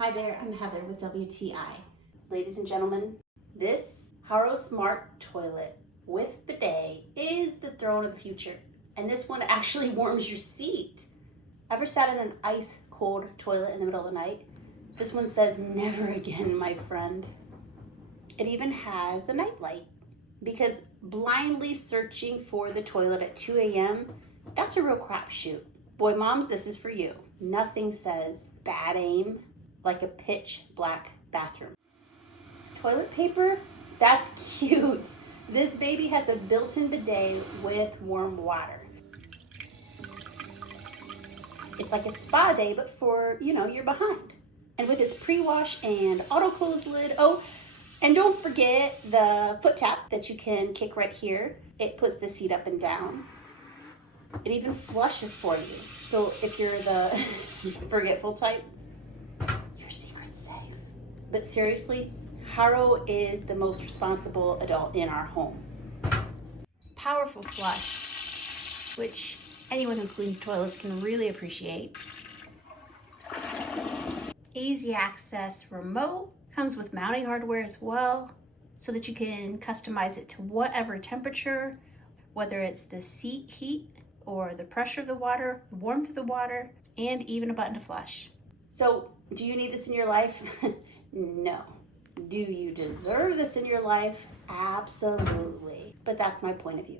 Hi there, I'm Heather with WTI. Ladies and gentlemen, this HOROW Smart Toilet with bidet is the throne of the future. And this one actually warms your seat. Ever sat in an ice cold toilet in the middle of the night? This one says never again, my friend. It even has a nightlight because blindly searching for the toilet at 2 a.m., that's a real crapshoot. Boy, moms, this is for you. Nothing says bad aim like a pitch black bathroom. Toilet paper? That's cute. This baby has a built-in bidet with warm water. It's like a spa day, but for, you're behind. And with its pre-wash and auto-close lid, oh, and don't forget the foot tap that you can kick right here. It puts the seat up and down. It even flushes for you. So if you're the forgetful type, your secret's safe. But seriously, HOROW is the most responsible adult in our home. Powerful flush, which anyone who cleans toilets can really appreciate. Easy access remote, comes with mounting hardware as well, so that you can customize it to whatever temperature, whether it's the seat heat or the pressure of the water, the warmth of the water, and even a button to flush. So, do you need this in your life? No. Do you deserve this in your life? Absolutely. But that's my point of view.